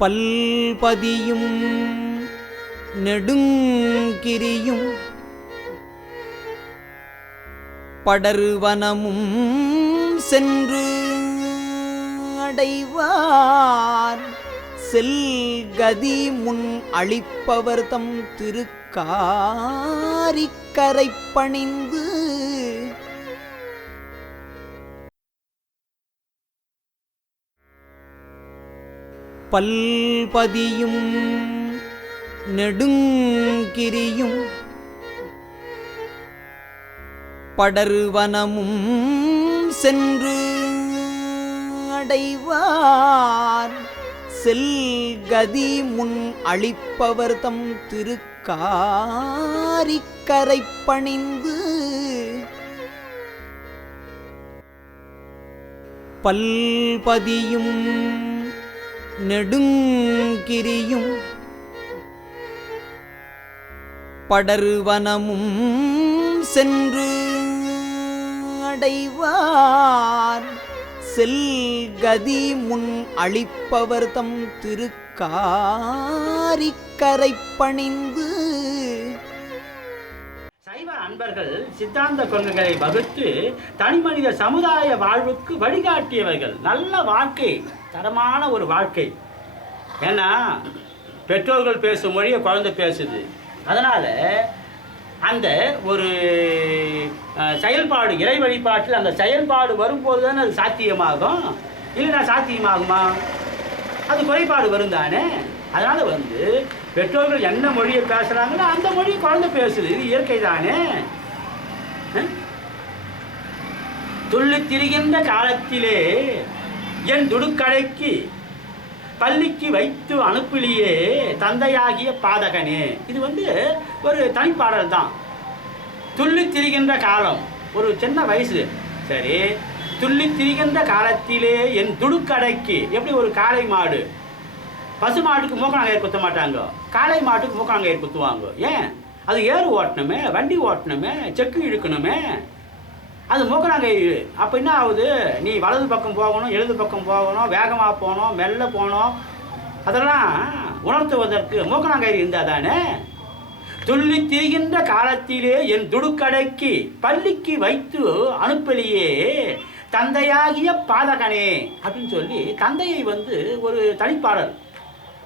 பல்பதியும் நெடுங்கிரியும் படர்வனமும் சென்று அடைவார் செல்கதி முன் அளிப்பவர் தம் திருக்காரிக்கரை பணிந்து பல்பதியும் நெடுங்கிரியும் படர்வனமும் சென்று அடைவார் செல்கதி முன் அளிப்பவர் தம் திருக்காரிக்கரை பணிந்து பல்பதியும் நெடுங்கிரியும் படர்வனமும் சென்று அடைவார் செல்கதி முன் அளிப்பவர் தம் திருக்காரிக்கரை பணிந்து. சைவ அன்பர்கள் சித்தாந்த கொள்கைகளை வகுத்து தனிமனித சமுதாய வாழ்வுக்கு வழிகாட்டியவர்கள். நல்ல வாழ்க்கை, தரமான ஒரு வாழ்க்கை. ஏன்னா பெற்றோர்கள் பேசும் மொழியை குழந்தை பேசுது. அதனால் அந்த ஒரு செயல்பாடு, இறை வழிபாட்டில் அந்த செயல்பாடு வரும்போது தானே அது சாத்தியமாகும். இல்லைன்னா சாத்தியமாகுமா? அது குறைபாடு வரும் தானே. அதனால் பெற்றோர்கள் என்ன மொழியை பேசுகிறாங்களோ அந்த மொழியை குழந்தை பேசுது. இது இயற்கை தானே. துள்ளி திரிகின்ற காலத்திலே என் துடுக்கடைக்கு பள்ளிக்கு வைத்து அனுப்பிலேயே தந்தையாகிய பாதகனே. இது ஒரு தனிப்பாடல் தான். துள்ளி திரிகின்ற காலம், ஒரு சின்ன வயசு. சரி, துள்ளி திரிகின்ற காலத்திலே என் துடுக்கடைக்கு, எப்படி ஒரு காளை மாடு, பசு மாட்டுக்கு மூக்கணாங்கயிறு குத்த மாட்டாங்க, காளை மாட்டுக்கு மூக்கணாங்கயிறு குத்துவாங்க. ஏன்? அது ஏறு ஓட்டணுமே, வண்டி ஓட்டணுமே, செக்கு இழுக்கணுமே, அது மூக்கணாங்கயிறு. அப்போ என்ன ஆகுது? நீ வலது பக்கம் போகணும், இடது பக்கம் போகணும், வேகமாக போகணும், மெல்ல போகணும், அதெல்லாம் உணர்த்துவதற்கு மூக்கணாங்கயிறு இருந்தால் தானே. துள்ளி திரிகின்ற காலத்திலே என் துடுக்கடைக்கு பள்ளிக்கு வைத்து அனுப்பலியே தந்தையாகிய பாதகனே அப்படின்னு சொல்லி தந்தையை ஒரு தனிப்பாடல்.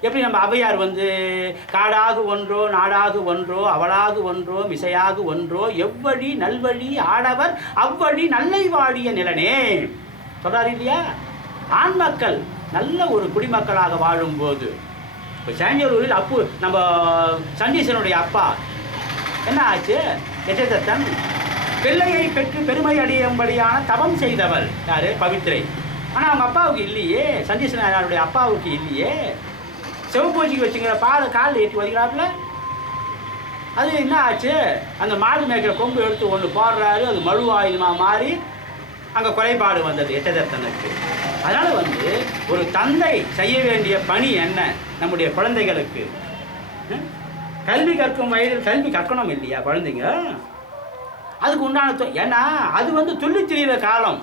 எப்படி நம்ம ஔவையார் காடாகு ஒன்றோ நாடாகு ஒன்றோ அவளாகு ஒன்றோ மிசையாகு ஒன்றோ எவ்வழி நல்வழி ஆடவர் அவ்வழி நல்லை வாழிய நிலனே சொல்றாரு இல்லையா? ஆண் மக்கள் நல்ல ஒரு குடிமக்களாக வாழும்போது, இப்போ சேஞ்சலூரில் நம்ம சண்டீசனுடைய அப்பா என்ன ஆச்சு? எச்சதத்தன் பிள்ளையை பெற்று பெருமை அடையும்படியான தவம் செய்தவள் யாரு? பவித்ரை. ஆனால் அவங்க அப்பாவுக்கு இல்லையே, சண்டீசனுடைய அப்பாவுக்கு இல்லையே. சிவபூஜைக்கு வச்சுங்கிற காலில் ஏற்றி வச்சுக்கிறாப்புல. அது என்ன ஆச்சு? அந்த மாடு மேய்க்கிற கொம்பு எடுத்து ஒன்று போடுறாரு, அது மழு ஆயுதமாக மாறி அங்கே குறைபாடு வந்தது எட்டதத்தனுக்கு. அதனால் ஒரு தந்தை செய்ய வேண்டிய பணி என்ன? நம்முடைய குழந்தைகளுக்கு கல்வி கற்கும் வயதில் கல்வி கற்கணும் இல்லையா குழந்தைங்க? அதுக்கு உண்டான ஏன்னா அது துள்ளி திரிகிற காலம்.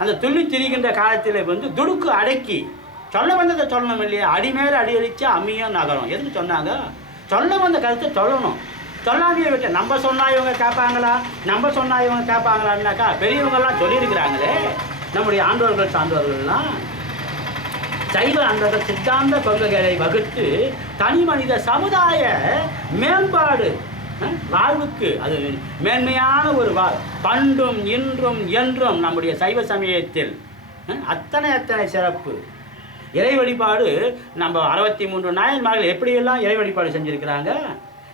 அந்த துள்ளி திரிகின்ற காலத்தில் துடுக்கு அடக்கி சொல்ல வந்ததை சொல்லணும் இல்லையா? அடி மேலே அடி அடித்தா அம்மியும் நகரும். எதுக்கு சொன்னாங்க? சொல்ல வந்த கருத்தை சொல்லணும். சொல்லாமையே விட்ட நம்ம சொன்னால் இவங்க கேட்பாங்களா, நம்ம சொன்னால் இவங்க கேட்பாங்களான்னாக்கா பெரியவங்கெல்லாம் சொல்லியிருக்கிறாங்களே நம்முடைய ஆண்டோர்கள் சான்றோர்கள்லாம். சைவ அன்பர்கள் சித்தாந்த கொள்கைகளை வகுத்து தனி மனித சமுதாய மேம்பாடு வாழ்வுக்கு அது மேன்மையான ஒரு பண்டும் இன்றும் என்றும் நம்முடைய சைவ சமயத்தில் அத்தனை சிறப்பு. இறை வழிபாடு நம்ம 63 நாயன்மார்கள் எப்படியெல்லாம் இறை வழிபாடு செஞ்சுருக்கிறாங்க.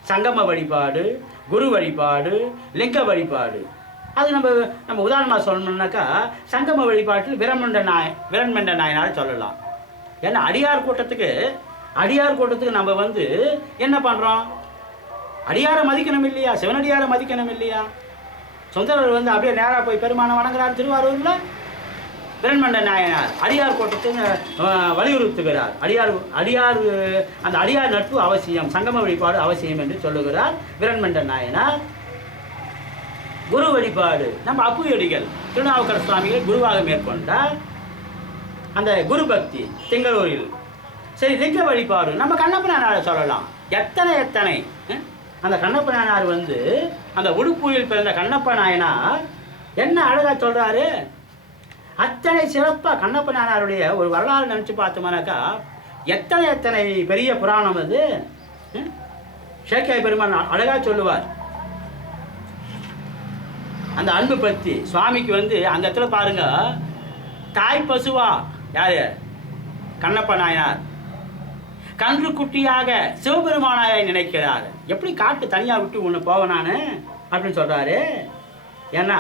சங்கம வழிபாடு, குரு வழிபாடு, லிங்க வழிபாடு. அது நம்ம உதாரணமாக சொல்லணும்னாக்கா சங்கம வழிபாட்டில் விரண்மெண்ட நாயனார் சொல்லலாம். ஏன்னா அடியார் கூட்டத்துக்கு நம்ம என்ன பண்ணுறோம்? அடியாரை மதிக்கணும் இல்லையா? சிவனடியாரை மதிக்கணும் இல்லையா? சுந்தரர் அப்படியே நேராக போய் பெருமானை வணங்குறார் திருவாரூரில். விரண்மண்ட நாயனார் அடியார் கூட்டத்துக்கு வலியுறுத்துகிறார். அந்த அடியார் நட்பு அவசியம், சங்கம வழிபாடு அவசியம் என்று சொல்லுகிறார் விரண்மண்ட நாயனார். குரு வழிபாடு நம்ம அப்புயடிகள் திருநாவுக்கரசு சுவாமிகள் குருவாக மேற்கொண்டார். அந்த குரு பக்தி திங்களூரில் சரி, லிங்க வழிபாடு நம்ம கண்ணப்ப நாயனாரை சொல்லலாம். எத்தனை எத்தனை அந்த கண்ணப்ப நாயனார் வந்து அந்த உடுப்பூரில் பிறந்த கண்ணப்ப நாயனார் என்ன அழகா சொல்றாரு. அத்தனை சிறப்பாக கண்ணப்ப நாயனாருடைய ஒரு வரலாறு நினச்சி பார்த்தோம்னாக்கா எத்தனை எத்தனை பெரிய புராணம் அது. சேக்கிழார் பெருமான் அழகா சொல்லுவார் அந்த அன்பு பற்றி. சுவாமிக்கு வந்து அந்த இடத்துல பாருங்க, தாய் பசுவா யாரு? கண்ணப்ப நாயனார். கன்று குட்டியாக சிவபெருமானாரை நினைக்கிறார். எப்படி காட்டு தனியாக விட்டு ஒன்று போவனானு அப்படின்னு சொல்றாரு. ஏன்னா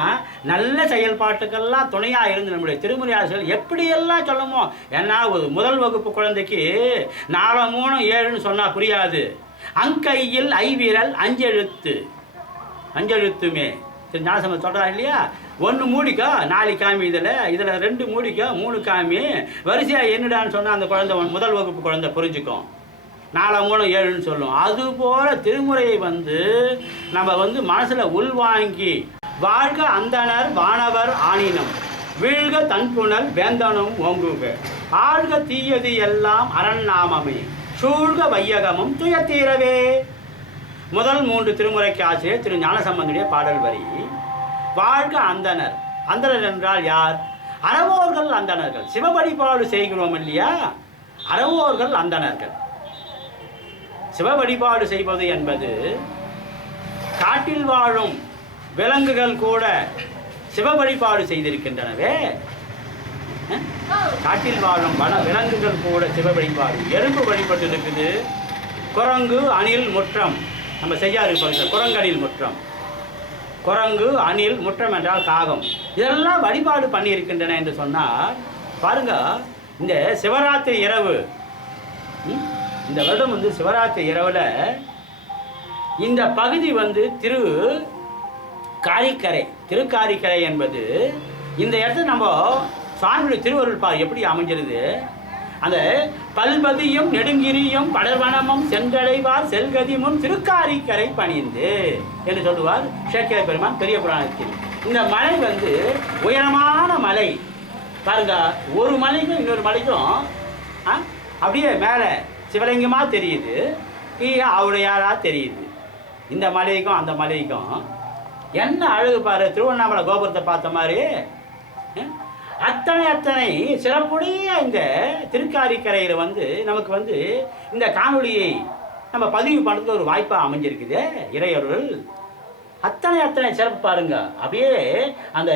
நல்ல செயல்பாட்டுக்கெல்லாம் துணையாக இருந்து நம்முடைய திருமுறை ஆசிரியர் எப்படியெல்லாம் சொல்லமோ. ஏன்னா ஒரு முதல் வகுப்பு குழந்தைக்கு 4 3 7ன்னு சொன்னால் புரியாது. அங்கையில் ஐவிரல் அஞ்செழுத்துமே ஞானசம்பந்தர் சொல்கிறார் இல்லையா? 1 மூடிக்கோ 4 காமி, இதில் 2 மூடிக்கோ 3 காமி, வரிசையாக என்னடான்னு சொன்னால் அந்த குழந்தை முதல் வகுப்பு குழந்தை புரிஞ்சுக்கும். 4 3 7ன்னு சொல்லும். அதுபோல் திருமுறையை வந்து நம்ம வந்து மனசில் உள்வாங்கி வாழ்க அந்தனர் வானவர் ஆணினம், வீழ்க தன்புணல் வேந்தனும் ஓங்குக, ஆழ்க தீயது எல்லாம் அரண்நாமமே, சூழ்க வையகமும் துயத்தீரவே. முதல் 3 திருமுறைக்கு ஆசிரியர் திரு ஞானசம்பந்தனுடைய பாடல் வரி. வாழ்க அந்தனர். அந்தனர் என்றால் யார்? அறவோர்கள் அந்தணர்கள். சிவ வழிபாடு செய்கிறோம் இல்லையா? அறவோர்கள் அந்தணர்கள். சிவ வழிபாடு செய்வது என்பது காட்டில் வாழும் விலங்குகள் கூட சிவ வழிபாடு செய்திருக்கின்றனவே. காட்டில் வாழும் விலங்குகள் கூட சிவ வழிபாடு. எறும்பு வழிபட்டு இருக்குது. குரங்கு அணில் முற்றம். நம்ம செய்யாறு பகுதியில் குரங்கு அணில் முற்றம். குரங்கு அணில் முற்றம் என்றால் காகம். இதெல்லாம் வழிபாடு பண்ணி இருக்கின்றன என்று சொன்னால் பாருங்க. இந்த சிவராத்திரி இரவு, இந்த வருடம் வந்து சிவராத்திரி இரவில் இந்த பகுதி வந்து திருக்காரிக்கரை என்பது இந்த இடத்துல நம்ம சுவாமியுடைய திருவருள் பார் எப்படி அமைஞ்சிருது. அந்த பல்பதியும் நெடுங்கிரியும் படர்வனமும் சென்றடைவார் செல்கதி முன் திருக்காரிக்கரை பணிந்து என்று சொல்லுவார் சேக்கிழார் பெருமான் பெரிய புராணத்தில். இந்த மலை வந்து உயரமான மலை பாருங்க. ஒரு மலைக்கும் இன்னொரு மலைக்கும் அப்படியே மேலே சிவலிங்கமாக தெரியுது, கீழே அவளையாரா தெரியுது. இந்த மலைக்கும் அந்த மலைக்கும் என்ன அழகு பாரு. திருவண்ணாமலை கோபுரத்தை பார்த்த மாதிரி அத்தனை சிறப்புடைய இந்த திருக்காரிக்கரையில் வந்து நமக்கு வந்து இந்த காணொலியை நம்ம பதிவு பண்ணுறது ஒரு வாய்ப்பாக அமைஞ்சிருக்குது. இறையருள் அத்தனை சிறப்பு பாருங்க. அப்படியே அந்த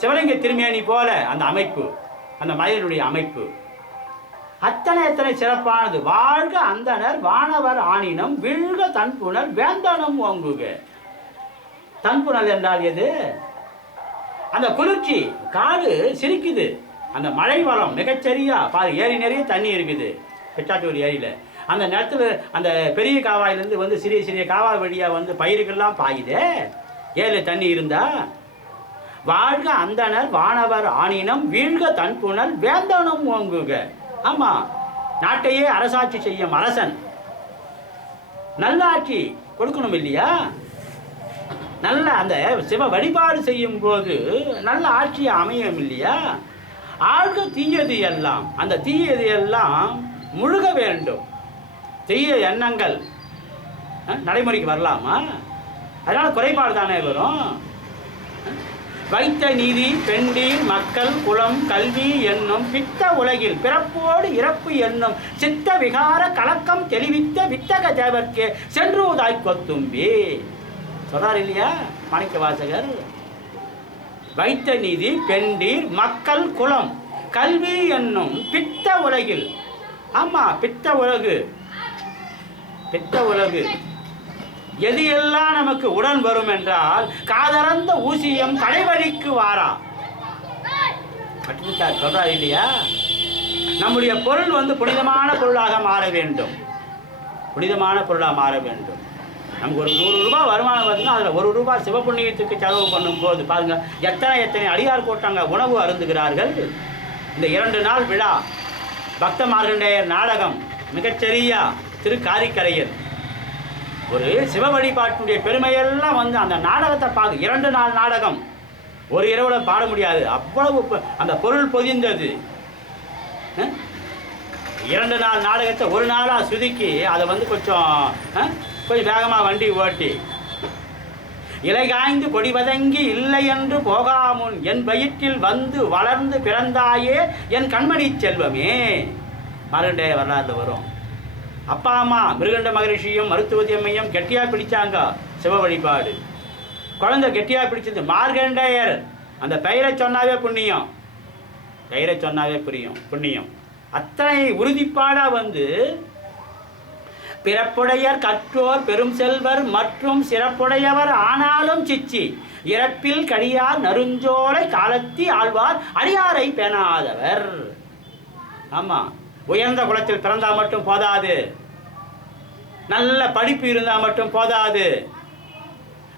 சிவலிங்க திருமேனி போல அந்த அமைப்பு, அந்த மலையினுடைய அமைப்பு அத்தனை சிறப்பானது. வாழ்க அந்தனர் வானவர் ஆணினம், வீழ்க தன்புணல் வேந்தனம் ஓங்குக. தன்புணல் என்றால் எது? அந்த குளிர்ச்சி. காடு சிரிக்குது. அந்த மழை வளம் மிகச்சரியா பாரு. ஏரி நிறைய தண்ணி இருக்குது பெட்டாட்டூர் ஏரியில். அந்த நேரத்தில் அந்த பெரிய காவாயிலேருந்து வந்து சிறிய சிறிய காவாய் வழியாக வந்து பயிருக்கெல்லாம் பாயுதே ஏரியில் தண்ணி இருந்தா. வாழ்க அந்தனர் வானவர் ஆணினம், வீழ்க தன்புணல் வேந்தனம் ஓங்குக. ஆமாம், நாட்டையே அரசாட்சி செய்யும் அரசன் நல்ல ஆட்சி கொடுக்கணும் இல்லையா? நல்ல அந்த சிவ வழிபாடு செய்யும் போது நல்ல ஆட்சி அமையும் இல்லையா? ஆழ்க தீயது எல்லாம், அந்த தீயது எல்லாம் முழுக வேண்டும். தீய எண்ணங்கள் நடைமுறைக்கு வரலாமா? அதனால் குறைபாடு தானே வரும். வைத்த நீதி பெண்டீர் மக்கள் குலம் கல்வி என்னும் பித்த உலகில் பிறப்போடு இறப்பு என்னும் சித்த விகார கலக்கம் தெளிவித்த வித்தக தேவர்க்கே சென்றுவதாய் கொத்தும்பி சொல்றார் இல்லையா மாணிக்க வாசகர். வைத்த நீதி பெண்டீர் மக்கள் குலம் கல்வி என்னும் பித்த உலகில். ஆமா, பித்த உலகு எது எல்லாம் நமக்கு உடன் வரும் என்றால் காதறந்த ஊசியம் கடைவழிக்கு வாரா சொல்றாரு இல்லையா? நம்முடைய பொருள் வந்து புனிதமான பொருளாக மாற வேண்டும். நமக்கு ஒரு 100 ரூபாய் வருமானம் வருதுன்னா அதில் 1 ரூபாய் சிவபுண்ணியத்துக்கு செலவு பண்ணும்போது பாருங்க எத்தனை அடியார் கூட்டாங்க உணவு அருந்துகிறார்கள். இந்த 2 நாள் விழா பக்த மார்கண்டேயர் நாடகம் மிகச்சரியா திருக்காரிக்கரையில் ஒரு சிவ வழிபாட்டுடைய பெருமையெல்லாம் வந்து அந்த நாடகத்தை பார்க்க 2 நாள் நாடகம் ஒரு இரவில் பாட முடியாது. அவ்வளவு அந்த பொருள் பொதிந்தது. 2 நாள் நாடகத்தை ஒரு நாளாக சுதுக்கி அதை வந்து கொஞ்சம் வேகமாக வண்டி ஓட்டி இலை காய்ந்து கொடி வதங்கி இல்லை என்று போகாமுன் என் வயிற்றில் வந்து வளர்ந்து பிறந்தாயே என் கண்மணி செல்வமே. மார்கண்டேய வரலாறுல வரும். அப்பா அம்மா மிருகண்ட மகரிஷியும் மருத்துவதி அம்மையும் கெட்டியா பிடிச்சாங்க சிவ வழிபாடு. குழந்தை கெட்டியா பிடிச்சது மார்கண்டேயர். அந்த பெயரை சொன்னாவே புண்ணியம், பெயரை சொன்னாவே புண்ணியம். அத்தனை உறுதிப்பாடா வந்து பிறப்புடையர் கற்றோர் பெரும் செல்வர் மற்றும் சிறப்புடையவர் ஆனாலும் சிச்சி இறப்பில் கடியார் நறுஞ்சோலை காலத்தி ஆழ்வார் அடியாரை பேணாதவர். ஆமா, உயர்ந்த குலத்தில் பிறந்தா மட்டும் போதாது, நல்ல படிப்பு இருந்தா மட்டும் போதாது,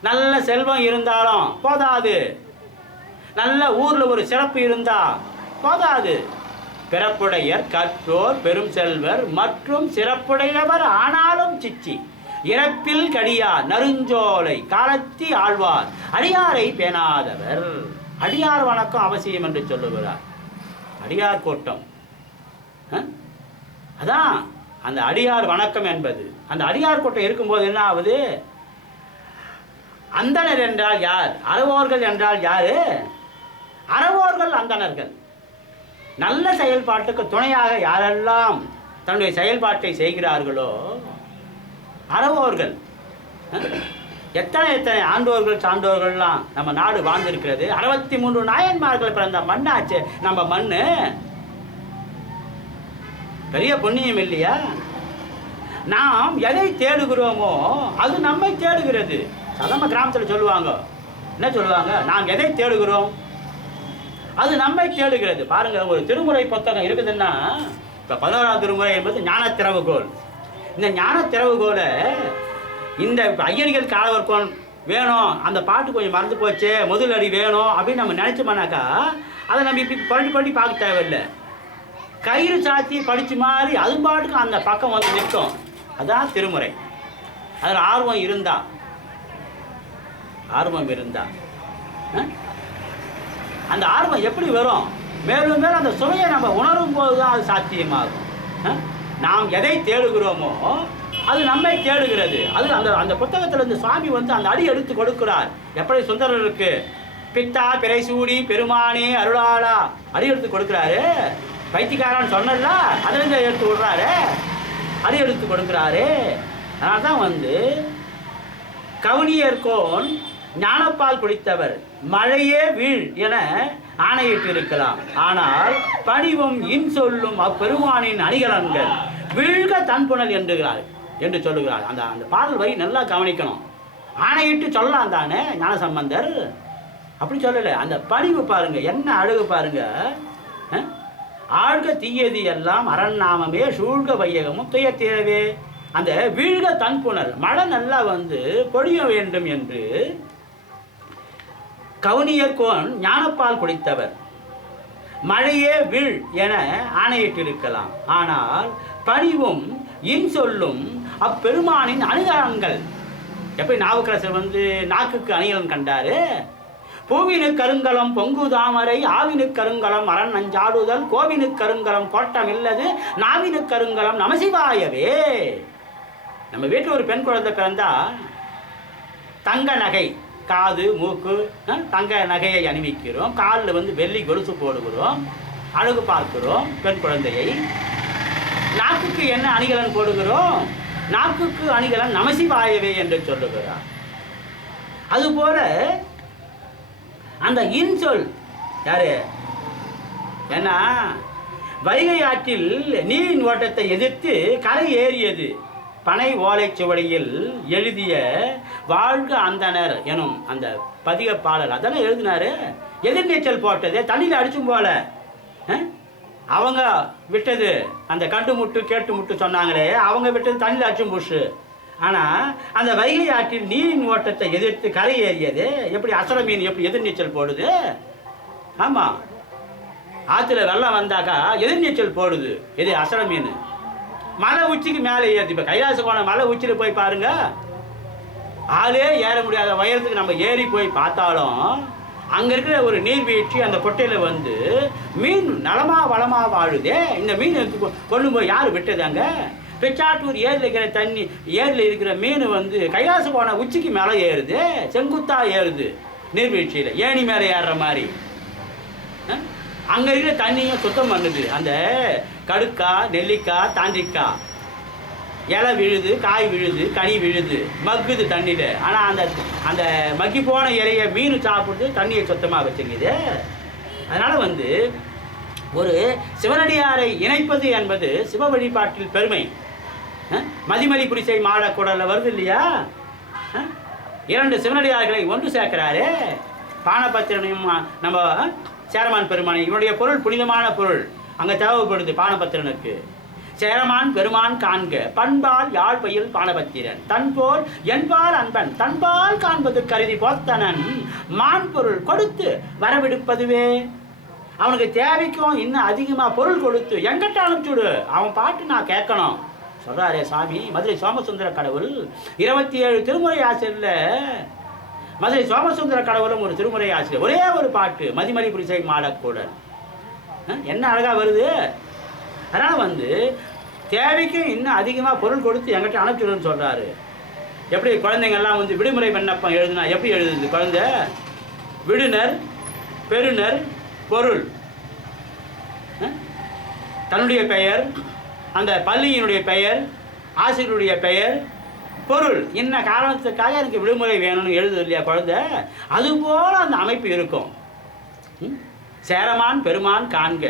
நல்ல செல்வம் இருந்தாலும் போதாது, நல்ல ஊர்ல ஒரு சிறப்பு இருந்தா போதாது. பிறப்புடையர் கற்றோர் பெரும் செல்வர் மற்றும் சிறப்புடையவர் ஆனாலும் சிச்சி இறப்பில் கடியார் நறுஞ்சோலை காலத்தி ஆழ்வார் அடியாரை பேணாதவர். அடியார் வணக்கம் அவசியம் என்று சொல்லுகிறார். அடியார் கூட்டம் அதான் அந்த அடியார் வணக்கம் என்பது. அந்த அடியார் கூட்டம் இருக்கும்போது என்ன ஆகுது? அந்தனர் என்றால் யார்? அறவோர்கள் என்றால் யாரு? அறவோர்கள் அந்தணர்கள். நல்ல செயல்பாட்டுக்கு துணையாக யாரெல்லாம் தன்னுடைய செயல்பாட்டை செய்கிறார்களோ அறவோர்கள். எத்தனை ஆண்டோர்கள் சான்றோர்கள்லாம் நம்ம நாடு வாழ்ந்திருக்கிறது. 63 நாயன்மார்கள் பிறந்த மண்ணாச்சு நம்ம மண்ணு. பெரிய புண்ணியம் இல்லையா? நாம் எதை தேடுகிறோமோ அது நம்மை தேடுகிறது. நம்ம கிராமத்தில் சொல்லுவாங்க, என்ன சொல்லுவாங்க? நாம் எதை தேடுகிறோம் அது நம்மை தேடுகிறது. பாருங்க, ஒரு திருமுறை புத்தகம் இருக்குதுன்னா, இப்போ 11ஆம் திருமுறை என்பது ஞான திறவுகோல். இந்த ஞான திறவுகோலை இந்த ஐயர்கள் காலவர்க்கோன் வேணும், அந்த பாட்டு கொஞ்சம் மறந்து போச்சு, முதல் அடி வேணும் அப்படின்னு நம்ம நினச்சோம்னாக்கா அதை நம்ம இப்படி பரட்டி பார்க்க தேவையில்லை. கயிறு சாத்தி படித்து மாதிரி அது பாட்டுக்கு அந்த பக்கம் வந்து நிற்கும். அதான் திருமுறை. அதில் ஆர்வம் இருந்தா அந்த ஆர்வம் எப்படி வரும்? மேலும் மேலும் அந்த சுவையை நம்ம உணரும் போது தான் அது சாத்தியமாகும். நாம் எதை தேடுகிறோமோ அது நம்மை தேடுகிறது. அது அந்த அந்த புத்தகத்தில் இந்த சுவாமி வந்து அந்த அடி எடுத்து கொடுக்கிறார். எப்படி சுந்தரருக்கு பித்தா பிறை சூடி பெருமானே அருளாளா அடி எடுத்து கொடுக்குறாரு. பைத்தியக்காரன் சொன்னல அதிலிருந்து எடுத்து விடுறாரு, அடி எடுத்து கொடுக்குறாரு. அதனால தான் வந்து கவுனியர்கோன் ஞானப்பால் குடித்தவர் மழையே வீழ் என ஆணையிட்டு இருக்கலாம். ஆனால் பணிவும் இன்சொல்லும் அப்பெருமானின் அணிகலன்கள் வீழ்க தன்புணல் என்று சொல்லுகிறார். அந்த அந்த பாடல் வரி நல்லா கவனிக்கணும். ஆணையிட்டு சொல்லலாம் தானே ஞான சம்பந்தர், அப்படி சொல்லலை. அந்த பணிவு பாருங்க, என்ன அழகு பாருங்க. ஆழ்க தீயது எல்லாம் அரண்நாமமே சூழ்க வையகமும் துயத்தீரவே. அந்த வீழ்க தன்புணல், மழை நல்லா வந்து பொழிய வேண்டும் என்று கவுனியர்கோன் ஞானப்பால் குடித்தவர் மழையே வீழ் என ஆணையிட்டிருக்கலாம். ஆனால் பணிவும் இன்சொல்லும் அப்பெருமானின் அணிகலன்கள். எப்படி நாவுக்கரசர் வந்து நாக்குக்கு அணிகலன் கண்டாரு? பூவினு கருங்கலம் பொங்கு தாமரை ஆவினு கருங்கலம் அரண் அஞ்சாடுதல் கோவினு கருங்கலம் கோட்டம் இல்லது நாவினு கருங்கலம் நமசிவாயவே. நம்ம வீட்டில் ஒரு பெண் குழந்தை பிறந்தா தங்க நகை, காது மூக்கு தங்க நகையை அணிவிக்கிறோம், காலில் வந்து வெள்ளி கொலுசு போடுகிறோம், அழகு பார்க்கிறோம் பெண் குழந்தையை. நாக்குக்கு என்ன அணிகலன் போடுகிறோம்? நாக்குக்கு அணிகலன் நமசிவாயவே என்று சொல்லுகிறார். அதுபோல அந்த இன்சொல் யாரு? ஏன்னா வைகை ஆற்றில் நீரின் ஓட்டத்தை எதிர்த்து கரை ஏறியது பனை ஓலைச்சுவடியில் எழுதிய வாழ்க அந்தனர் எனும் அந்த பதிக பாடல். அதெல்லாம் எழுதினாரு. எதிர்நீச்சல் போட்டது தண்ணியில் அடிச்சும் போல. அவங்க விட்டது அந்த கண்டு முட்டு கேட்டு முட்டு சொன்னாங்களே, அவங்க விட்டது தண்ணியில் அடிச்சும் புஷு. ஆனால் அந்த வைகை ஆற்றில் நீரின் ஓட்டத்தை எதிர்த்து கரை ஏறியது எப்படி? அசர மீன் எப்படி எதிர்நீச்சல் போடுது? ஆமாம், ஆற்றுல வெள்ளம் வந்தாக்கா எதிர்நீச்சல் போடுது. இது அசர மீன். மலை உச்சிக்கு மேலே ஏறி, இப்போ கைலாச போன மலை உச்சியில் போய் பாருங்க, ஆளே ஏற முடியாத உயரத்துக்கு நம்ம ஏறி போய் பார்த்தாலும் அங்கே இருக்கிற ஒரு நீர்வீழ்ச்சி அந்த கொட்டையில் வந்து மீன் நலமா வளமா வாழுதே. இந்த மீன் கொண்டு போய் யார் விட்டது? அங்கே பெச்சாட்டூர் ஏரியில் இருக்கிற தண்ணி, ஏரியில் இருக்கிற மீன் வந்து கைலாச போன உச்சிக்கு மேலே ஏறுது, செங்குத்தா ஏறுது நீர்வீழ்ச்சியில், ஏணி மேலே ஏறுற மாதிரி. அங்கே இருக்கிற தண்ணியும் சுத்தம் பண்ணுது. அந்த கடுக்காய், நெல்லிக்காய், தாண்டிக்காய் இலை விழுது, காய் விழுது, கனி விழுது, மக்குது தண்ணியில். ஆனால் அந்த அந்த மக்கி போன இலையை மீன் சாப்பிட்டு தண்ணியை சுத்தமாக வச்சுக்குது. அதனால் வந்து ஒரு சிவனடியாரை இணைப்பது என்பது சிவ வழிபாட்டில் பெருமை. மதிமலி புரிசை மாடக்கூடல வருது இல்லையா? 2 சிவனடியார்களை ஒன்று சேர்க்கிறாரு. பானபத்திரனையும் நம்ம சேரமான் பெருமானை. இவனுடைய பொருள் புனிதமான பொருள் அங்கே தேவைப்படுது பானபத்திரனுக்கு. சேரமான் பெருமான் காண்க பண்பால் யாழ்பயில் பானபத்திரன் தன்போல் என்பால் அன்பன் தன்பால் காண்பது கருதி போத்தனன் மான் பொருள் கொடுத்து வரவிடுப்பதுவே. அவனுக்கு தேவைக்கும் இன்னும் அதிகமாக பொருள் கொடுத்து எங்கிட்ட அனுப்பிச்சுடு, அவன் பாட்டு நான் கேட்கணும் சொல்கிறாரே சாமி. மதுரை சோமசுந்தர கடவுள் 27 திருமுறை ஆசிரியரில் மதுரை சோமசுந்தர கடவுளும் ஒரு திருமுறை ஆசிரியர். ஒரே ஒரு பாட்டு மதிமலி புரிசை மாடக்கூடல். என்ன அழகாக வருது. அதனால் வந்து தேவைக்கும் இன்னும் அதிகமாக பொருள் கொடுத்து எங்கிட்ட அனுப்பிச்சுடுன்னு சொல்கிறாரு. எப்படி குழந்தைங்கள்லாம் வந்து விடுமுறை விண்ணப்பம் எழுதுனா எப்படி எழுதுது குழந்தை? விடுனர், பெறுநர், பொருள், தன்னுடைய பெயர், அந்த பள்ளியினுடைய பெயர், ஆசிரியருடைய பெயர், பொருள், என்ன காரணத்துக்காக எனக்கு விடுமுறை வேணும்னு எழுதுது இல்லையா குழந்தை? அதுபோல் அந்த அமைப்பு இருக்கும். சேரமான் பெருமான் காண்க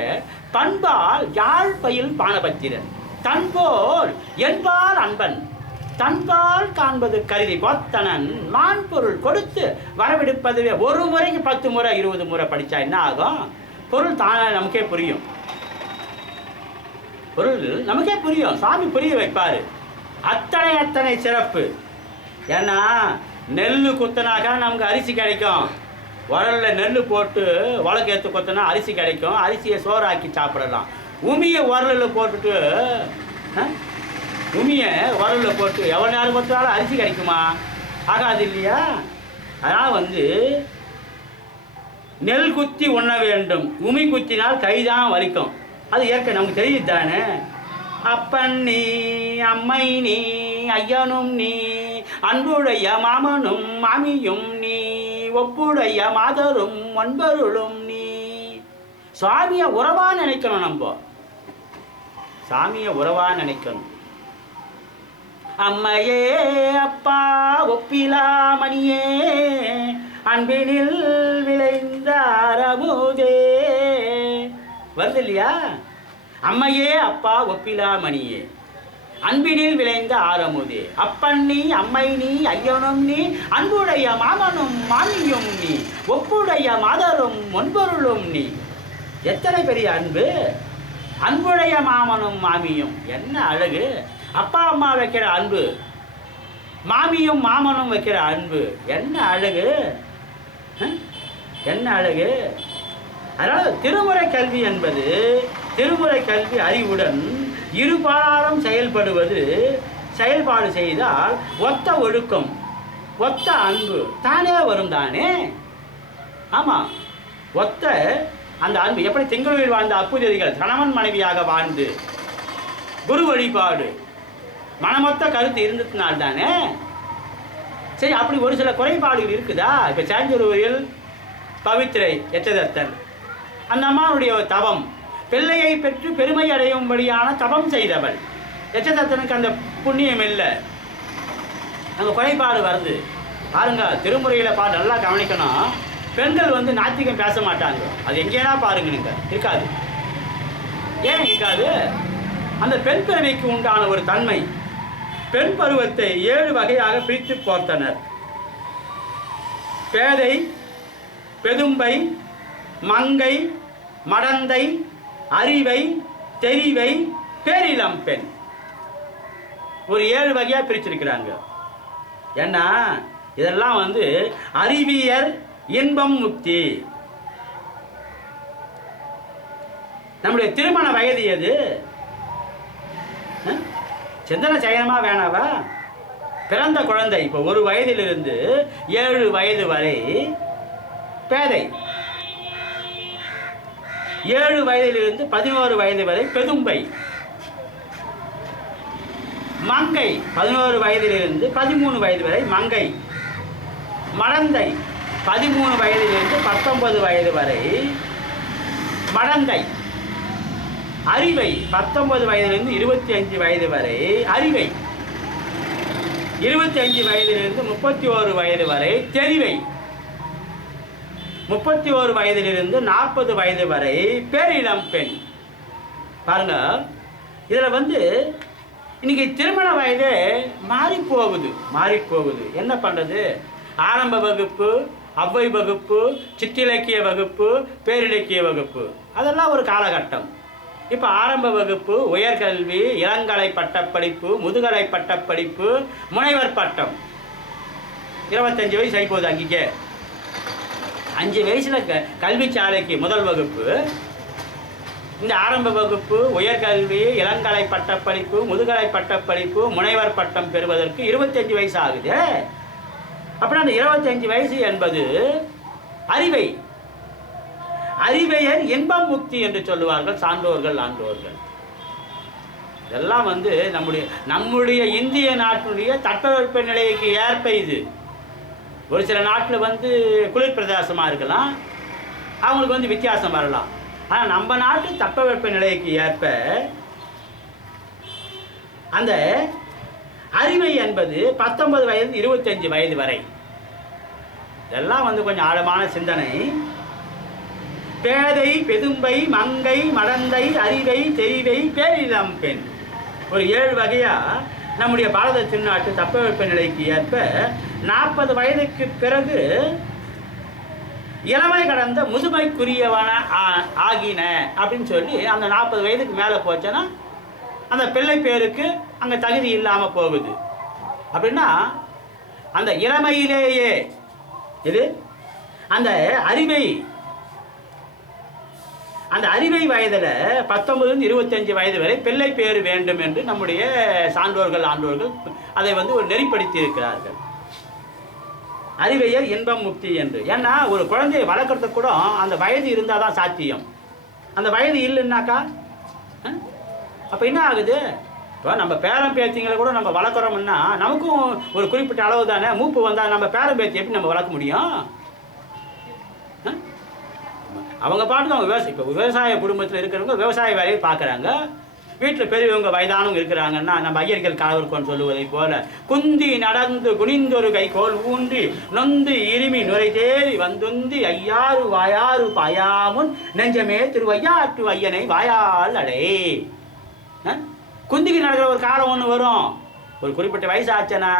பண்பால் யாழ்பயில் பானபத்திரன் தன்போல் என்பால் அன்பன் தன்பால் காண்பது கருதி போத்தனன் மான் பொருள் கொடுத்து வரவிடுப்பதுவே. ஒரு முறைக்கு 10 முறை 20 முறை படித்தா என்ன ஆகும்? பொருள் தானே நமக்கே புரியும். பொருள் நமக்கே புரியும். சாமி புரிய வைப்பார். அத்தனை சிறப்பு. ஏன்னா நெல் குத்தினாக்கா நமக்கு அரிசி கிடைக்கும். உரலில் நெல் போட்டு உலக்கு ஏற்று கொத்தினா அரிசி கிடைக்கும். அரிசியை சோறாக்கி சாப்பிடலாம். உமியை உரலில் போட்டுட்டு உமியை உரலில் போட்டு எவ்வளோ நேரம் கொத்தினாலும் அரிசி கிடைக்குமா? ஆகாது இல்லையா? அதனால் வந்து நெல் குத்தி உண்ண வேண்டும். உமி குத்தினால் கைதான் வலிக்கும். அது ஏற்க நமக்கு தெரியுது தானே. அப்பன் நீ அம்மை நீ ஐயனும் நீ அன்புடைய மாமனும் மாமியும் நீ ஒப்புடைய மாதரும் ஒன்பருளும் நீ. சுவாமியை உறவா நினைக்கணும். நம்ம சாமியை உறவா நினைக்கணும். அம்மையே அப்பா ஒப்பிலா மணியே அன்பினில் விளைந்த அறமுதே வருது இல்லையா? அம்மையே அப்பா ஒப்பிலா மணியே அன்பினில் விளைந்த ஆரமுதே. அப்பன் நீ அம்மை நீ ஐயனும் நீ அன்புடைய மாமனும் மாமியும் நீ ஒப்புடைய மாதரும் ஒன்பொருளும் நீ. எத்தனை பெரிய அன்பு! அன்புடைய மாமனும் மாமியும் என்ன அழகு! அப்பா அம்மா வைக்கிற அன்பு, மாமியும் மாமனும் வைக்கிற அன்பு என்ன அழகு! என்ன அழகு! அதனால் திருமுறை கல்வி என்பது திருமுறை கல்வி அறிவுடன் இருபாலும் செயல்பாடு செய்தால் ஒத்த ஒழுக்கம், ஒத்த அன்பு தானே வரும் தானே. ஆமாம், ஒத்த அந்த அன்பு. எப்படி திங்களுவில் வாழ்ந்த அப்புதிகள் கணவன் மனைவியாக வாழ்ந்து குரு வழிபாடு மனமொத்த கருத்து இருந்ததுனால்தானே. சரி, அப்படி ஒரு சில குறைபாடுகள் இருக்குதா? இப்போ சேஞ்சூரில் பவித்திரை எச்சதத்தன் அந்த அம்மாவுடைய தவம், பிள்ளையை பெற்று பெருமை அடையும்படியான தவம் செய்தவள். எச்சதத்தனுக்கு அந்த புண்ணியம் இல்லை. அங்கே குறைபாடு வருது பாருங்க. திருமுறையில் நல்லா கவனிக்கணும். பெண்கள் வந்து நாத்திகம் பேச மாட்டாங்க. அது எங்கேனா பாருங்க, நீங்கள் இருக்காது. ஏன் இருக்காது? அந்த பெண் பிறவிக்கு உண்டான ஒரு தன்மை. பெண் பருவத்தை 7 வகையாக பிரித்து போர்த்தனர். பேதை, பெதும்பை, மங்கை, மடந்தை, அறிவை, தெரிவை, பேரிளம் பெண். ஒரு 7 வகையாக பிரிச்சிருக்கிறாங்க. ஏன்னா இதெல்லாம் வந்து அறிவியர் இன்பம் முக்தி. நம்முடைய திருமண வயது எது? சிந்தனை செய்யணுமா வேணாவா? பிறந்த குழந்தை இப்போ 1 வயதிலிருந்து 7 வயது வரை பேதை. 7 வயதிலிருந்து 11 வயது வரை பெதும்பை. மங்கை 11 வயதிலிருந்து 13 வயது வரை மங்கை. மடந்தை 13 வயதிலிருந்து 19 வயது வரை மடந்தை. அறிவை 19 வயதிலிருந்து 25 வயது வரை அறிவை. 25 வயதிலிருந்து 31 வயது வரை தெரிவை. 31 வயதிலிருந்து 40 வயது வரை பேரிளம் பெண். பாருங்க, இதில் இன்னைக்கு திருமண வயது மாறி போகுது. என்ன பண்ணுறது? ஆரம்ப வகுப்பு, அவ்வை வகுப்பு, சிற்றிலக்கிய வகுப்பு, பேரிலக்கிய வகுப்பு, அதெல்லாம் ஒரு காலகட்டம். இப்போ ஆரம்ப வகுப்பு, உயர்கல்வி, இளங்கலை பட்டப்படிப்பு, முதுகலை பட்டப்படிப்பு, முனைவர் பட்டம். 25 வயசு ஆகிப்போகுது. அங்கேயே 5 வயசில் கல்வி சாலைக்கு முதல் வகுப்பு. இந்த ஆரம்ப வகுப்பு, உயர்கல்வி, இளங்கலை பட்டப்படிப்பு, முதுகலை பட்டப்படிப்பு, முனைவர் பட்டம் பெறுவதற்கு 25 வயசு ஆகுது. அப்புறம் அந்த 25 வயசு என்பது அறிவை. அறிவையர் இன்பம் முக்தி என்று சொல்லுவார்கள் சான்றோர்கள், ஆண்டோர்கள். இதெல்லாம் நம்முடைய இந்திய நாட்டினுடைய தட்பவெப்ப நிலைக்கு ஏற்ப இது. ஒரு சில நாட்டில் குளிர் பிரதேசமாக இருக்கலாம், அவங்களுக்கு வித்தியாசம் வரலாம். ஆனால் நம்ம நாட்டு தட்பவெப்ப நிலைக்கு ஏற்ப அந்த அறிவை என்பது 19 வயது 25 வயது வரை. இதெல்லாம் கொஞ்சம் ஆழமான சிந்தனை. பேதை, பெதும்பை, மங்கை, மடந்தை, அறிவை, தெரிவை, பேரிளம் பெண். ஒரு 7 வகையா நம்முடைய பாரத திருநாட்டு தட்பவெப்ப நிலைக்கு ஏற்ப 40 வயதுக்கு பிறகு இளமை கடந்த முதுமைக்குரியவன ஆகின அப்படின்னு சொல்லி அந்த 40 வயதுக்கு மேலே போச்சுன்னா அந்த பிள்ளை பேருக்கு அங்கே தகுதி இல்லாமல் போகுது. அப்படின்னா அந்த இளமையிலேயே அந்த அறிவை வயதில் 19 25 வயது வரை பிள்ளை பேர் வேண்டும் என்று நம்முடைய சான்றோர்கள், ஆண்டோர்கள் அதை ஒரு நெறிப்படுத்தி இருக்கிறார்கள். அறிவையர் இன்பம் முக்தி என்று. ஏன்னா ஒரு குழந்தையை வளர்க்குறதுக்கு கூட அந்த வயது இருந்தால் தான் சாத்தியம். அந்த வயது இல்லைன்னாக்கா அப்போ என்ன ஆகுது? இப்போ நம்ம பேரன் பேத்திங்களை கூட நம்ம வளர்க்குறோம்னா நமக்கும் ஒரு குறிப்பிட்ட அளவு தானே. மூப்பு வந்தால் நம்ம பேரன் பேத்தி எப்படி நம்ம வளர்க்க முடியும்? அவங்க பாட்டு அவங்க இப்போ விவசாய குடும்பத்தில் இருக்கிறவங்க விவசாய வேலையை பார்க்குறாங்க. வீட்டில் பெரியவங்க வயதானவங்க இருக்கிறாங்கன்னா நம்ம ஐயர்கள் காலவர்கோன் சொல்லுவதை போல குந்தி நடந்து குனிந்தொரு கைகோல் ஊன்றி நொந்து இருமி நுரை தேறி வந்துந்தி ஐயாறு வாயாறு பாயாமுன் நெஞ்சமே திருவையாற்று ஐயனை வாயால் அடே. குந்திக்கு நடக்கிற ஒரு காலம் ஒன்று வரும். ஒரு குறிப்பிட்ட வயசு ஆச்சுன்னா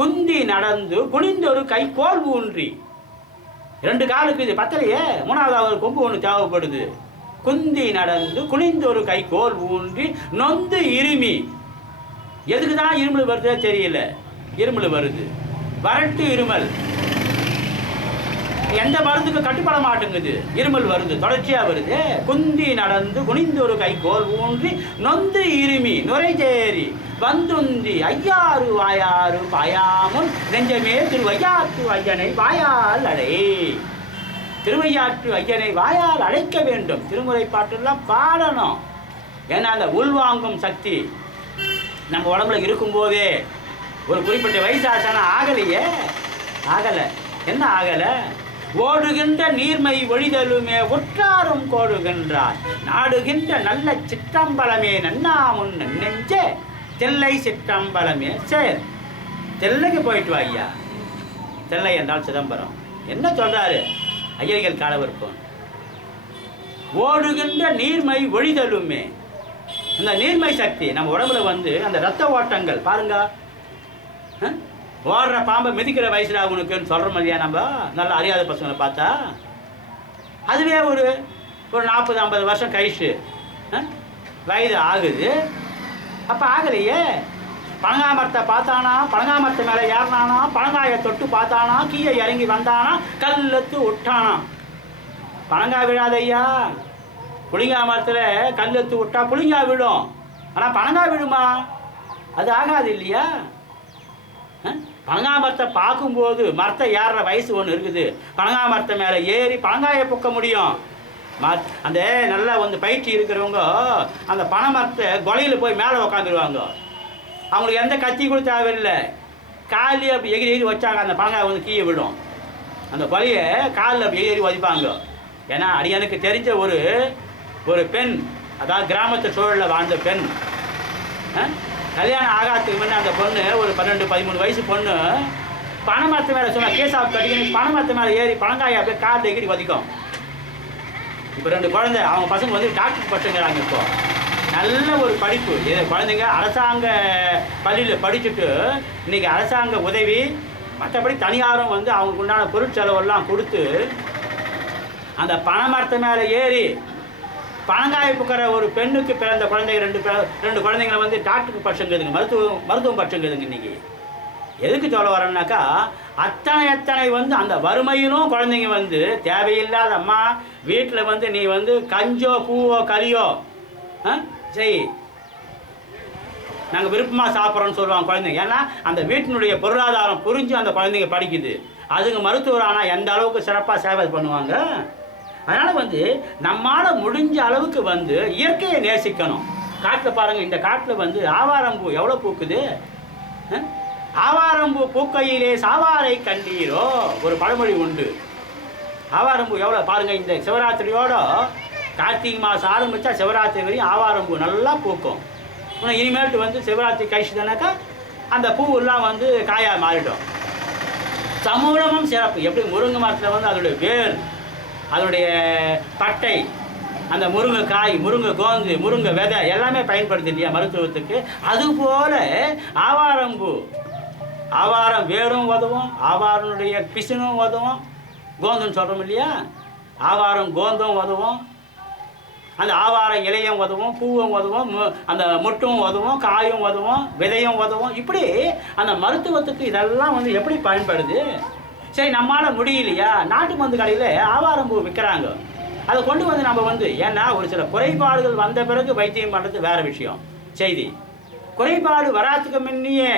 குந்தி நடந்து குனிந்தொரு கைகோல் ஊன்றி. 2 காலுக்கு இது பத்தலையே, 3வது கொம்பு ஒன்று தேவைப்படுது. குந்தி நடந்து குனிந்தொரு கைகோல் ஊன்றி நொந்து இருமி. எதுக்கு தான் இருமல் வருதோ தெரியல. இருமல் வருது, வறட்டு இருமல். எந்த மருந்துக்கு கட்டுப்பட மாட்டேங்குது, இருமல் வருது, தொடர்ச்சியாக வருது. குந்தி நடந்து குனிந்தொரு கைகோல் ஊன்றி நொந்து இருமி நுரை தேறி வந்துந்தி ஐயாறு வாயாறு பாயாமுன் நெஞ்சமே திருவையாற்று ஐயனை வாயால் அடை. திருவையாற்று ஐயனை வாயால் அழைக்க வேண்டும். திருமுறை பாட்டெல்லாம் பாடணும். ஏன்னா அந்த உள்வாங்கும் சக்தி நம்ம உடம்புல இருக்கும்போதே ஒரு குறிப்பிட்ட வயசாச்சானா ஆகலையே. ஆகலை. என்ன ஆகலை? ஓடுகின்ற நீர்மை ஒழிதலுமே ஒற்றாரும் கோடுகின்றார் நாடுகின்ற நல்ல சிற்றம்பலமே நன்னாமுன் நெஞ்சே தெல்லை சிற்றம்பலமே. சரி, தெல்லைக்கு போயிட்டு வா ஐயா. தெல்லை என்றால் சிதம்பரம். என்ன சொல்றாரு ஐயர்கள் காலவர்கோன்? ஓடுகின்ற நீர்மை ஒழிதலுமே. இந்த நீர்மை சக்தி நம்ம உடம்புல அந்த ரத்த ஓட்டங்கள் பாருங்க. ஓடுற பாம்பை மிதிக்கிற வயசுல அவனுக்குன்னு சொல்கிறோம் இல்லையா நம்ம, நல்லா அறியாத பசங்களை பார்த்தா. அதுவே ஒரு 40-50 வருஷம் கழிச்சு வயது ஆகுது. அப்போ ஆகலையே. பனங்காமரத்தை பார்த்தானா, பனங்காமரத்து மேலே ஏறினானா, பனங்காயை தொட்டு பார்த்தானா, கீழே இறங்கி வந்தானா, கல்லத்து விட்டானா. பனங்காய் விழாதையா. புளிங்கா மரத்தில் கல்லெத்து விட்டா புளிங்கா விழும், ஆனால் பனங்காய் விழுமா? அது ஆகாது இல்லையா? பனங்கா மரத்தை பார்க்கும்போது மரத்தை ஏறுற வயசு ஒன்று இருக்குது. பனங்கா மரத்தை மேலே ஏறி பனங்காயை பொக்க முடியும். அந்த நல்லா வந்து பயிற்சி இருக்கிறவங்க அந்த பனை மரத்தை கொலையில் போய் மேலே உக்காந்துருவாங்க. அவங்களுக்கு எந்த கத்தி கூட தேவையில்லை. காலையே அப்படி எகிரி எகிரி வச்சாங்க, அந்த பனங்காய் வந்து கீழே விடும். அந்த கொலையை காலில் அப்படி எகிரி வதிப்பாங்க. ஏன்னா எனக்கு தெரிஞ்ச ஒரு பெண், அதாவது கிராமத்து சூழலில் வாழ்ந்த பெண், கல்யாணம் ஆகாததுக்கு முன்னே அந்த பொண்ணு ஒரு 12-13 வயசு பொண்ணு பனை மரத்து மேலே சொன்ன கேஸாக கட்டிக்கணும், பனை மரத்து மேலே ஏறி பனங்காயை அப்படியே காலில் எகிரி வதிக்கும். இப்போ 2 குழந்தை, அவங்க பசங்க வந்து டாக்டர் பட்டுங்கிறாங்க. இப்போ நல்ல ஒரு படிப்பு. இது குழந்தைங்க அரசாங்க பள்ளியில் படிச்சுட்டு இன்றைக்கி அரசாங்க உதவி, மற்றபடி தனியாரும் வந்து அவங்களுக்கு உண்டான பொருட்செலவெல்லாம் கொடுத்து அந்த பனை மரத்து மேலே ஏறி பனங்காய் புக்கிற ஒரு பெண்ணுக்கு பிறந்த குழந்தைங்க 2 குழந்தைங்களை வந்து டாக்டருக்கு படிச்சுங்குதுங்க, மருத்துவம் படிச்சுங்குதுங்க. இன்றைக்கி எதுக்கு சொல்ல வரேன்னாக்கா, அத்தனை வந்து அந்த வறுமையிலும் குழந்தைங்க வந்து தேவையில்லாத அம்மா வீட்டில் வந்து நீ வந்து கஞ்சோ பூவோ களியோ சரி நாங்கள் விருப்பமாக சாப்பிட்றோன்னு சொல்லுவாங்க குழந்தைங்க. ஏன்னா அந்த வீட்டினுடைய பொருளாதாரம் புரிஞ்சு அந்த குழந்தைங்க படிக்குது. அதுங்க மருத்துவர் ஆனால் எந்த அளவுக்கு சிறப்பாக சேவை பண்ணுவாங்க. அதனால் வந்து நம்மால் முடிஞ்ச அளவுக்கு வந்து இயற்கையை நேசிக்கணும். காட்டில் பாருங்கள், இந்த காட்டில் வந்து ஆவாரம்பூ எவ்வளோ பூக்குது. ஆவாரம்பூ பூக்கையிலே சாவாரை கண்டீரோ ஒரு பழமொழி உண்டு. ஆவாரம்பூ எவ்வளோ பாருங்கள், இந்த சிவராத்திரியோட கார்த்திகை மாதம் ஆரம்பித்தா சிவராத்திரி வரையும் ஆவாரம்பூ நல்லா பூக்கும். இன்னும் இனிமேட்டு வந்து சிவராத்திரி கழிச்சுதானாக்கா அந்த பூவெல்லாம் வந்து காயாக மாறிடும். சமூலமும் சிறப்பு. எப்படி முருங்கை மரத்தில் வந்து அதோடைய வேர், அதனுடைய பட்டை, அந்த முருங்கைக்காய், முருங்கை கோந்து, முருங்கை விதை எல்லாமே பயன்படுது இல்லையா மருத்துவத்துக்கு. அதுபோல் ஆவாரம்பூ, ஆவாரம் வேரும் உதவும், ஆவாரனுடைய பிசுனும் உதவும், கோந்துன்னு சொல்கிறோம் இல்லையா, ஆவாரம் கோந்தும் உதவும், அந்த ஆவார இலையும் உதவும், பூவும் உதவும், அந்த மொட்டும் உதவும், காயும் உதவும், விதையும் உதவும். இப்படி அந்த மருத்துவத்துக்கு இதெல்லாம் வந்து எப்படி பயன்படுது. சரி, நம்மளால் முடியலையா, நாட்டு மருந்து கடையில் ஆவாரம்பூ விற்கிறாங்க. அதை கொண்டு வந்து நம்ம வந்து, ஏன்னா ஒரு சில குறைபாடுகள் வந்த பிறகு வைத்தியம் பண்ணுறது வேறு விஷயம். செய்தி குறைபாடு வராதுக்கு முன்னையே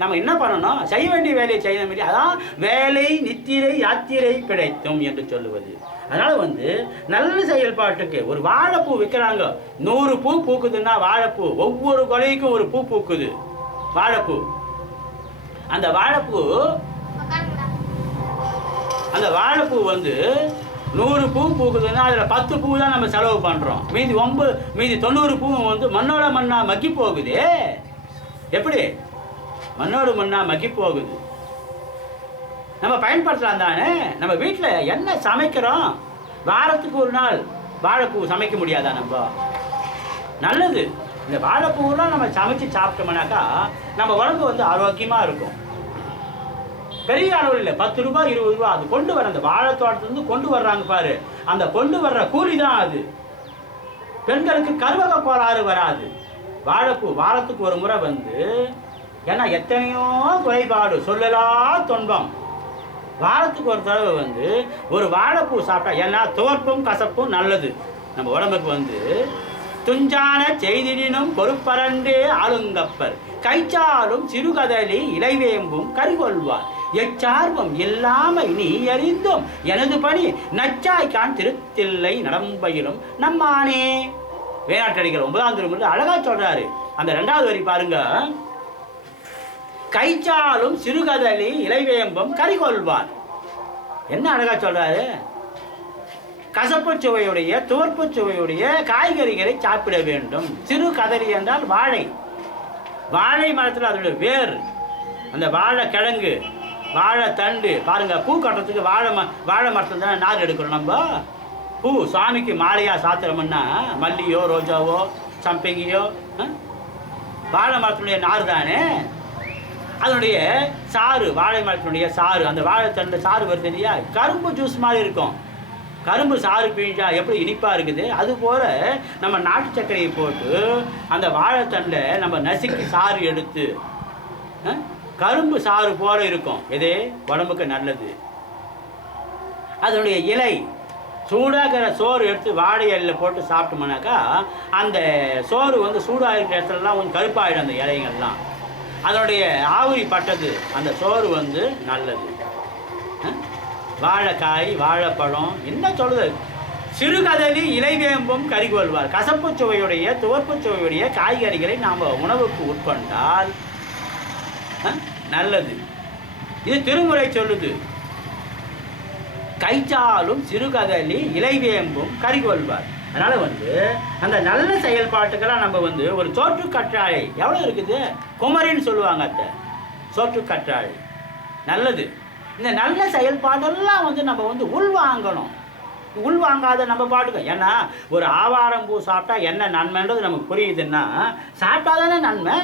நம்ம என்ன பண்ணணும், செய்ய வேண்டிய வேலையை செய்ய வேண்டிய, அதான் வேலை நித்திரை யாத்திரை கிடைத்தும் என்று சொல்லுவது. அதனால் வந்து நல்ல செயல்பாட்டுக்கு ஒரு வாழைப்பூ விற்கிறாங்க. 100 பூ பூக்குதுன்னா வாழைப்பூ, ஒவ்வொரு கொலைக்கும் ஒரு பூ பூக்குது வாழைப்பூ. அந்த வாழைப்பூ வந்து 100 பூ பூக்குதுன்னா அதில் 10 பூ தான் நம்ம செலவு பண்ணுறோம். மீதி 90 பூ வந்து மண்ணோட மண்ணாக மக்கி போகுது. எப்படி மண்ணோடு மண்ணாக மக்கி போகுது. நம்ம பயன்படுத்தலாம் தானே. நம்ம வீட்டில் என்ன சமைக்கிறோம், வாரத்துக்கு ஒரு நாள் வாழைப்பூ சமைக்க முடியாதா நம்ம? நல்லது. இந்த வாழைப்பூலாம் நம்ம சமைச்சு சாப்பிட்டோம்னாக்கா நம்ம உடம்பு வந்து ஆரோக்கியமாக இருக்கும். பெரிய அளவில் இல்லை, 10 ரூபாய் 20 ரூபா அது கொண்டு வர, அந்த வாழை தோட்டத்துலேருந்து கொண்டு வர்றாங்க பாரு, அந்த கொண்டு வர்ற கூலி தான் அது. பெண்களுக்கு கருவக கோளாறு வராது. வாழைப்பூ வாரத்துக்கு ஒரு முறை வந்து, ஏன்னா எத்தனையோ குறைபாடு சொல்லலாம் துன்பம், வாரத்துக்கு ஒரு தடவை வந்து ஒரு வாழைப்பூ சாப்பிட்டா, ஏன்னா துவர்ப்பும் கசப்பும் நல்லது நம்ம உடம்புக்கு வந்து. துஞ்சான செய்தினும் பொறுப்பரண்டே ஆளுங்கப்பர் கைச்சாலும் சிறுகதலி இலைவேம்பும் கரிகொள்வார் எச்சார்பம் இல்லாமை நீ அறிந்தும் எனது பணி நச்சாய்க்கான் திருத்தில்லை நடம்பயிலும் நம்மானே. வேணாட்டடிக்கிற 9ஆம் திருமுறையில் அழகா சொல்றாரு. அந்த 2வது வரி பாருங்க, கைச்சாலும் சிறுகதலி இலைவேம்பம் கரிகொள்வார். என்ன அழகா சொல்றாரு, கசப்பு சுவையுடைய துவர்ப்பு சுவையுடைய காய்கறிகளை சாப்பிட வேண்டும். சிறு கதலி என்றால் வாழை, வாழை மரத்தில் அதோட வேர், அந்த வாழை கிழங்கு, வாழை தண்டு பாருங்க. பூ கட்டுறதுக்கு வாழை மரத்தில் தானே நார் எடுக்கிறோம் நம்ம. பூ சுவாமிக்கு மாலையாக சாத்திரம்னா மல்லியோ ரோஜாவோ சம்பங்கியோ வாழை மரத்தினுடைய நார் தானே. அதனுடைய சாறு, வாழை மரத்தினுடைய சாறு, அந்த வாழைத்தண்டு சாறு வருது இல்லையா, கரும்பு ஜூஸ் மாதிரி இருக்கும். கரும்பு சாறு பிழிஞ்சா எப்படி இனிப்பாக இருக்குது, அதுபோல் நம்ம நாட்டு சர்க்கரையை போட்டு அந்த வாழைத்தண்டை நம்ம நசுக்கி சாறு எடுத்து கரும்பு சாறு போல இருக்கும். எது உடம்புக்கு நல்லது. அதனுடைய இலை சூடாகிற சோறு எடுத்து வாழை இலையில் போட்டு சாப்பிட்டோம்னாக்கா அந்த சோறு வந்து சூடாக இருக்கிற இடத்துலலாம் கொஞ்சம் கருப்பாகிடும் அந்த இலைங்கள்லாம். அதனுடைய ஆவுரி பட்டது அந்த சோறு வந்து நல்லது. வாழைக்காய் வாழைப்பழம் என்ன சொல்லுது, சிறுகதலி இலைவேம்பும் கறிகொள்வார். கசப்பு சுவையுடைய துவர்ப்பு சுவையுடைய காய்கறிகளை நாம் உணவுக்கு உட்கொண்டால் நல்லது. இது திருமுறை சொல்லுது. கைச்சாலும் சிறுகதலி இலைவேம்பும் கறிகொள்வார். அதனால வந்து அந்த நல்ல செயல்பாட்டுக்கெல்லாம் நம்ம வந்து ஒரு சோற்று கற்றாழை எவ்வளோ இருக்குது, குமரின்னு சொல்லுவாங்க அத்தை, சோற்று கற்றாழை நல்லது. இந்த நல்ல செயல்பாடெல்லாம் வந்து நம்ம வந்து உள்வாங்கணும். உள்வாங்காத நம்ம பாட்டுக்கோம். ஏன்னா ஒரு ஆவாரம்பூ சாப்பிட்டா என்ன நன்மைன்றது நமக்கு புரியுதுன்னா சாப்பிட்டா தானே நன்மை.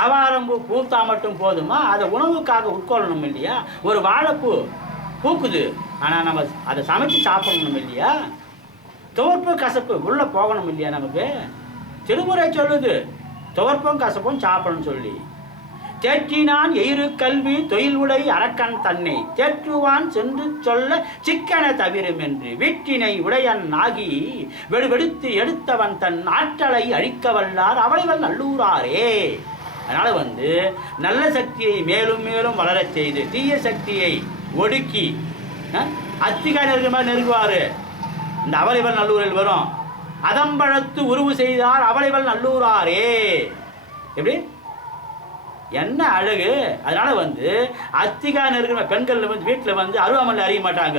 ஆவாரம்பூ பூத்தா மட்டும் போதுமா, அதை உணவுக்காக உட்கொள்ளணும் இல்லையா? ஒரு வாழைப்பூ பூக்குது, ஆனால் நம்ம அதை சமைச்சு சாப்பிடணும் இல்லையா? துவர்ப்பு கசப்பு உள்ளே போகணும் இல்லையா? நமக்கு திருமுறை சொல்லுது துவர்ப்பும் கசப்பும் சாப்பிடணும் சொல்லி. தேற்றினான் எயிறு கல்வி தொழில் உடை அரக்கன் தன்னை தேற்றுவான் சென்று சொல்ல சிக்கன தவிரும் என்று வீட்டினை உடையன் ஆகி வெடுவெடுத்து எடுத்தவன் தன் ஆற்றலை அழிக்க வல்லார் அவளைவல் நல்லூராரே. அதனால வந்து நல்ல சக்தியை மேலும் மேலும் வளரச் செய்து தீய சக்தியை ஒடுக்கி அத்திகாய் நெருங்கிற மாதிரி நெருங்குவார். இந்த அவளைவல் நல்லூரில் வரும். அதம்பழத்து உருவு செய்தார் அவளைவல் நல்லூராரே. எப்படி என்ன அழகு. அதனால வந்து அத்திகாய் நெருங்கிற பெண்கள் வந்து வீட்டில் வந்து அருவாமல்ல அறிய மாட்டாங்க.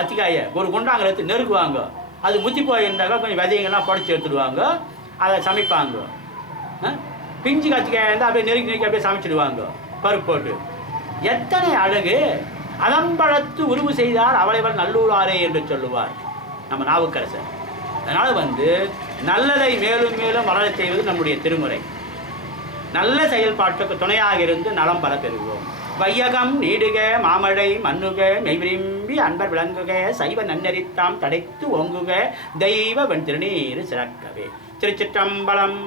அத்திக்காயை ஒரு குண்டாங்களை எடுத்து நெருக்குவாங்க. அது முத்தி போயிருந்தாக்கா கொஞ்சம் விதைங்கள்லாம் புடச்சி எடுத்துடுவாங்க, அதை சமைப்பாங்க. பிஞ்சு கத்திக்காய் இருந்தால் அப்படியே நெருக்கி நெருக்கி அப்படியே சமைச்சிடுவாங்க பருப்பு போட்டு. எத்தனை அழகு. அதம்பழத்து உருவு செய்தார் அவளைவல் நல்லூராரே என்று சொல்லுவார் நம்ம நாவுக்கரசர். அதனால வந்து நல்லதை மேலும் மேலும் வளரச் செய்வது நம்முடைய திருமுறை. நல்ல செயல்பாட்டுக்கு துணையாக இருந்து நலம் பல பெறுவோம். வையகம் நீடுக மாமழை மண்ணுக மெய்விரும்பி அன்பர் விளங்குக சைவ நன்னெறித்தாம் தடைத்து ஓங்குக தெய்வ வெண் திருநீர் சிறக்கவே. திருச்சிற்றம்பலம்.